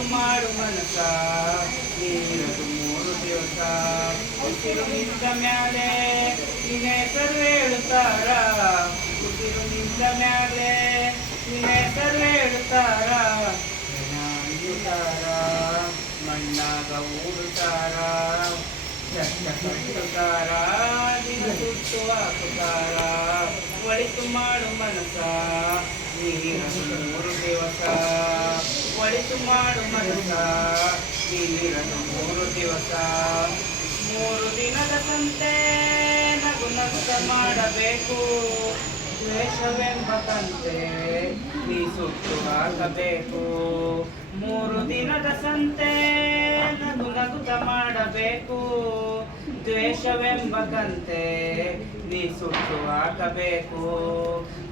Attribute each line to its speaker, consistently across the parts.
Speaker 1: ಒಳಿತು ಮಾಡು ಮನಸ ನೀರದು ಮೂರು ದಿವಸ ಉಸಿರು ನಿಂತ ಮ್ಯಾಲೆ ನಿನ್ನೆ ಸರ್ವೇಳುತ್ತಾರ ಉಸಿರು ನಿಂತ ಮ್ಯಾಲೆ ನಿನ್ನೆ ಸರ್ವೇಳುತ್ತಾರ ಹೆಣ ಅನ್ನುತ್ತಾರ ಮಣ್ಣಾಗ ಊಡುತ್ತಾರ ಚಟ್ಟ ಕಟ್ಟುತ್ತಾರ ದಿನ ಸುಟ್ಟು ಹಾಕುತ್ತಾರ ಒಳಿತು ಮಾಡು ಮನಸ ನೀರದು ಮೂರು ದಿವಸ ಒಳಿತು ಮಾಡು ಮನಸ ನೀರದು ಮೂರು ದಿವಸ. ಮೂರು ದಿನದ ಸಂತೆ ನಗು ನಗುತ ಮಾಡಬೇಕು. ದ್ವೇಷವೆಂಬ ಕಂತೆ ನೀ ಸುಟ್ಟು ಹಾಕಬೇಕು. ಮೂರು ದಿನದ ಸಂತೆ ನಗು ನಗುತ ಮಾಡಬೇಕು. ದ್ವೇಷವೆಂಬ ಕಂತೆ ನೀ ಸುಟ್ಟು ಹಾಕಬೇಕು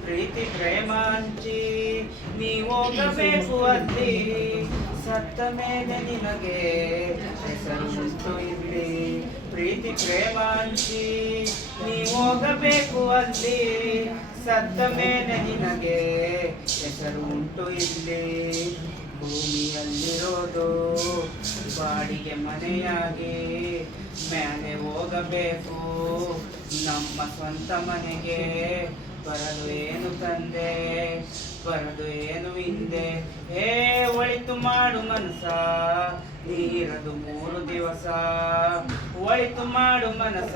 Speaker 1: ಪ್ರೀತಿ ಪ್ರೇಮ ಹಂಚಿ ನೀ ಹೋಗಬೇಕು ಅಲ್ಲಿ. ಸತ್ತ ಮೇಲೆ ನಿನಗೆ ಹೆಸರು ಇಲ್ಲಿ. ಪ್ರೀತಿ ಪ್ರೇಮ ಹಂಚಿ ನೀ ಹೋಗಬೇಕು ಅಲ್ಲಿ. ಸತ್ತ ಮೇಲೆ ನಿನಗೆ ಹೆಸರು ಉಂಟು ಇಲ್ಲಿ. ಭೂಮಿಯಲ್ಲಿರೋದು, ಬಾಡಿಗೆ ಮನೆಯಾಗಿ. ಮೇಲೆ ಹೋಗಬೇಕು. ನಮ್ಮ ಸ್ವಂತ ಮನೆಗೆ ಬರದು ಏನು ತಂದೆ? ಬರದು ಏನು ಹಿಂದೆ? ಹೇ ಒಳಿತು ಮಾಡು ಮನಸ ನೀರದು ಮೂರು ದಿವಸ. ಒಳಿತು ಮಾಡು ಮನಸ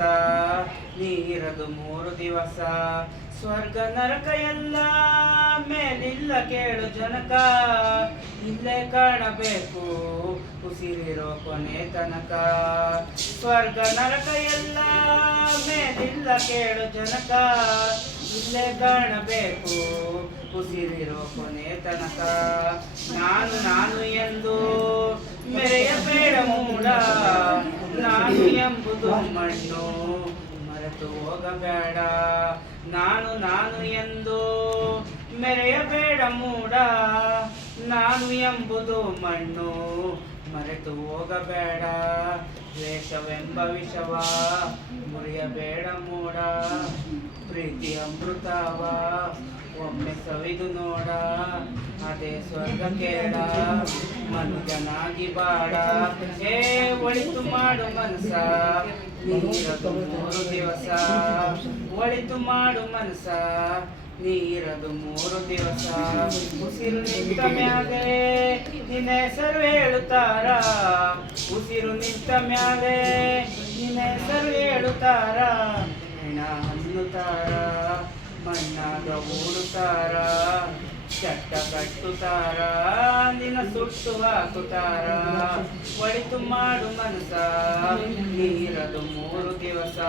Speaker 1: ನೀರದು ಮೂರು ದಿವಸ. ಸ್ವರ್ಗ, ನರಕ ಎಲ್ಲ ಮೇಲಿಲ್ಲ ಕೇಳು ಜನಕ. ಇಲ್ಲೇ ಕಾಣಬೇಕು. ಉಸಿರಿರೋ ಕೊನೆ ತನಕ ಸ್ವರ್ಗ, ನರಕ ಎಲ್ಲ ಮೇಲಿಲ್ಲ ಕೇಳು ಜನಕ. ಇಲ್ಲೇ ಕಾಣಬೇಕು ಉಸಿರಿರೋ ಕೊನೆ ತನಕ ನಾನು ನಾನು ಎಂದು ಮೆರೆಯಬೇಡ ಮೂಡ. ನಾನು ಎಂಬುದು ಮಣ್ಣು ಮರೆತು ಹೋಗಬೇಡ. ನಾನು ನಾನು ಎಂದು ಮೆರೆಯಬೇಡ ಮೂಡ. ನಾನು ಎಂಬುದು ಮಣ್ಣು. ಮರೆತು ಹೋಗಬೇಡ. ದ್ವೇಷವೆಂಬ ವಿಷವ. ಮುರಿಯಬೇಡ ಮೂಡ. ಪ್ರೀತಿ ಅಮೃತವ. ಒಮ್ಮೆ ಸವಿದು ನೋಡ. ಅದೇ ಸ್ವರ್ಗ ಕೇಳ. ಮನುಜನಾಗಿ ಬಾಡ ಹೇ ಒಳಿತು ಮಾಡು ಮನಸ. ಮೂರು ದಿವಸ. ಒಳಿತು ಮಾಡು ಮನಸ. ನೀರದು ಮೂರು ದಿವಸ. ಉಸಿರು ನಿಂತ ಮ್ಯಾಲೆ ನಿನ್ನ ಹೆಸರು ಹೇಳುತ್ತಾರ. ಉಸಿರು ನಿಂತ ಮ್ಯಾಲೆ ನಿನ್ನ ಹೆಸರು ಹೇಳುತ್ತಾರ. ಹೆಣ ಅನ್ನುತ್ತಾರ ಮಣ್ಣಾಗ ಊಡುತ್ತಾರ ಚಟ್ಟ ಕಟ್ಟುತ್ತಾರ ನಿನ್ನ ಸುಟ್ಟು ಹಾಕುತ್ತಾರ. ಒಳಿತು ಮಾಡು ಮನಸ ನೀರದು ಮೂರು ದಿವಸ.